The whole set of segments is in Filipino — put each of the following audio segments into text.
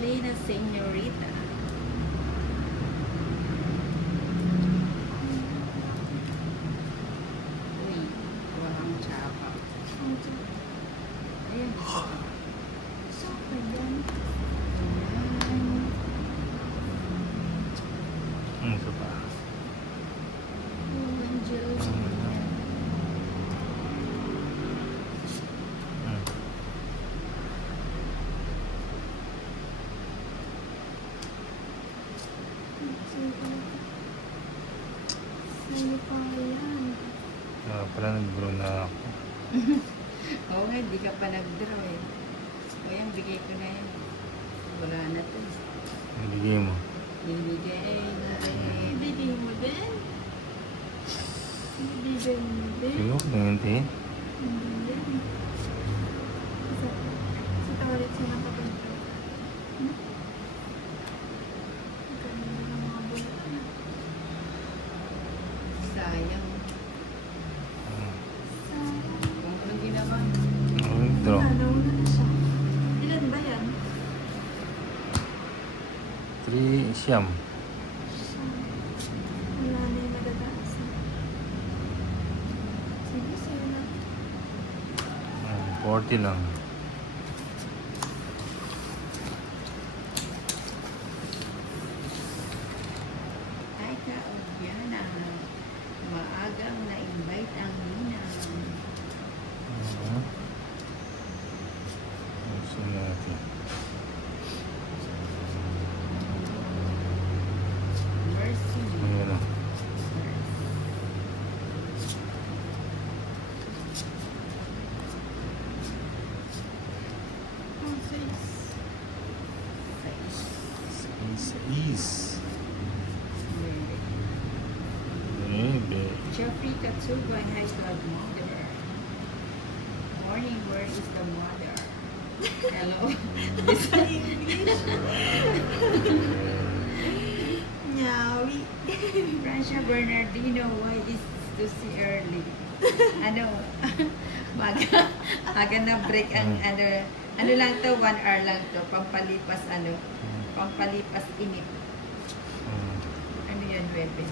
Lina Señorita. Uy, walang tsapa. Ayan. So, yan. Ito pa. Angel. Sino pa yan? Pala nag-draw na ako. Oo nga, hindi ka pa nag-draw eh. O yan, bigay ko na yan. Wala na to. Nabigay mo. Bibigay na rin. Bibigay mo din? Bibigay mo din? Sige, nanginti. Hindi din. Sa tawalit siya nakapagpapalito. Ganda ng mga bulan. Sayang. Sayang. Kung ano ginawa. Draw. Nauna na siya. Ilan ba yan? 3 siyam. Wala na yung madadaas. Sige, sa'yo na. 40 lang. Ay ka, Obiana. Maagang na-invite ang Nina. Gusto natin. Mercy. Ayan na. Oh, sis. Is. Maybe. Jeffrey Katsuba has got mother. Morning, where is the mother? Hello? Nyawi. Francia Bernardino, why is to see early? Ano? Aga na break ang ano lang to, 1 hour lang to, pampalipas pampalipas inip. Ano yan, Bebe?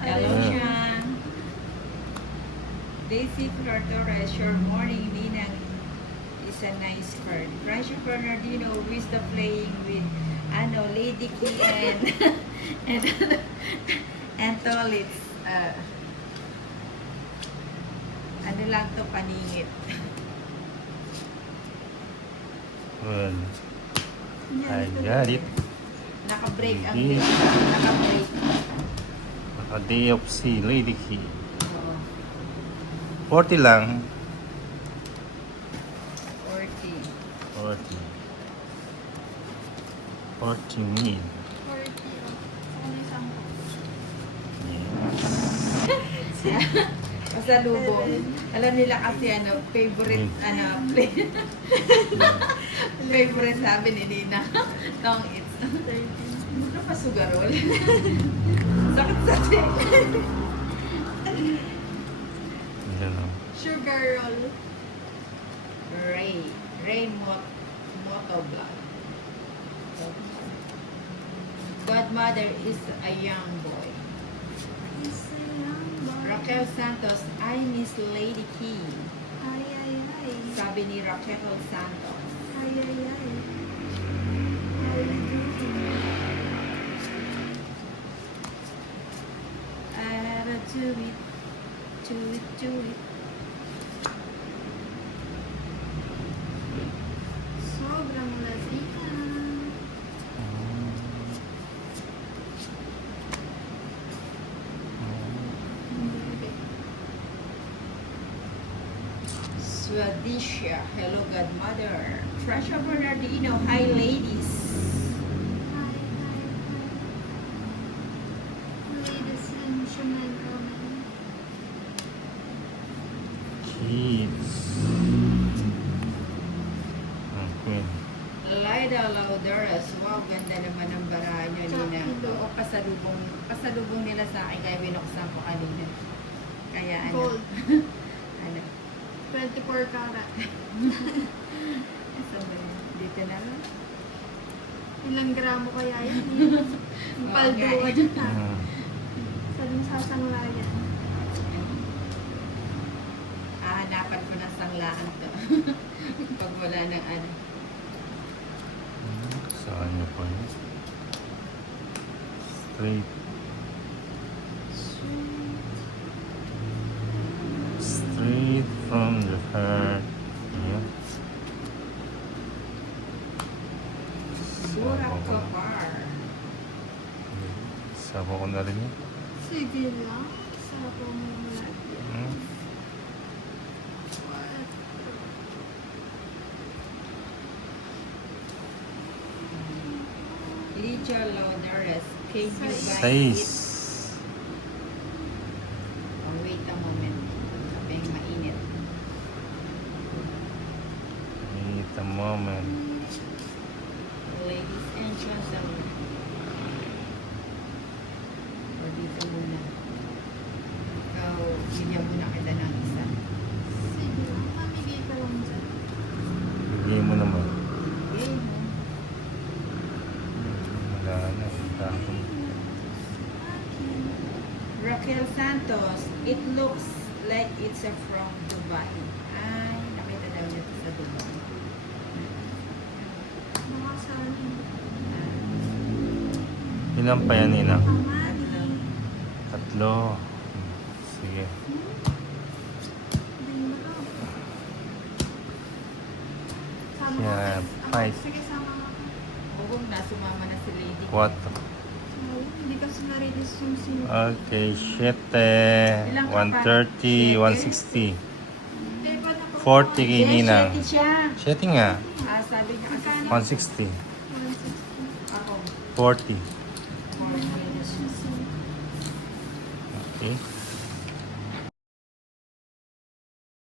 Hello, Sean. Daisy Flor Torres, your morning, Ninang is a nice card. Francia Bernardino, who is the playing with Lady Key and and Tolitz. Ano lang to, paningit. Well, I got it. Naka-break ang Hindi. naka-break. Naka-day of si Lady Key. Oo. 40 lang. 40. 40. 40 mil. 40. Ano yung sampo? Yes. Pasalubong. Alam nila kasi favorite, favorite sabi ni Nina. Tong it's. 13. Ano pa sugarol? Sakit sa tiyan. Ayan o. Sugar roll. Ray Motovlog. Godmother is a young boy. Isa lang ba? Raquel Santos, I miss Lady Key. Ay, ay, ay. Sabi ni Raquel Santos. Ay, ay, ay. How you doing? Do it, do it, do it. Sobrang lasika. Swadisha, hello Godmother. Francia Bernardino, hi ladies. Hi, hi, hi. Ladies and gentlemen. Kids. Queen. Laida Lauderas, wow, ganda naman ng barahan nyo, Nina. Tsaka Oo, pasalubong nila sa akin, kaya binuksan ko kanina. Kaya ano, Gold. ano, 24 karat. Saan ba yun? Dito na lang. Ilang gramo kaya yan? Yung Oo paldo nga ka eh. dyan ha. Hmm. Sa dun sasanglayan. Hahanapan ko ng sanglaan to. Pag wala ng ano. Saan niyo po yun? Straight. Straight from the heart. Ayan. Sura Sabaw ko na. kapar. Sabaw ko na rin yun. Sige lang. Sarap mo mula. Hmm. Lidia Lonares, can you buy Size. it? Oh, wait a moment. Sabi mainit. Wait a moment. Ladies and gentlemen. O dito muna. Ikaw, bigyan muna kita ng isa. Sige lang. Mamigay ka lang dyan. Bigay mo naman. Okay, no? Wala na. Tapon. Raquel Santos, it looks like it's from Dubai. Ay, nakita daw niya ito sa Dubai. Mga sani. Ilan pa yan, Ina? Kamali. Tatlo. Sige. Hindi mo to. Sama Yeah, ka. five. Sige, sama ka. Oo, sumama na si Lady. 4. Hindi kasi na-release yung sino. Okay, 7. 130, 160. 40 kay Yes, Ninang. shitty siya. 7 nga. Sabi niya kasi 160. ako. 40. Or minus. Okay.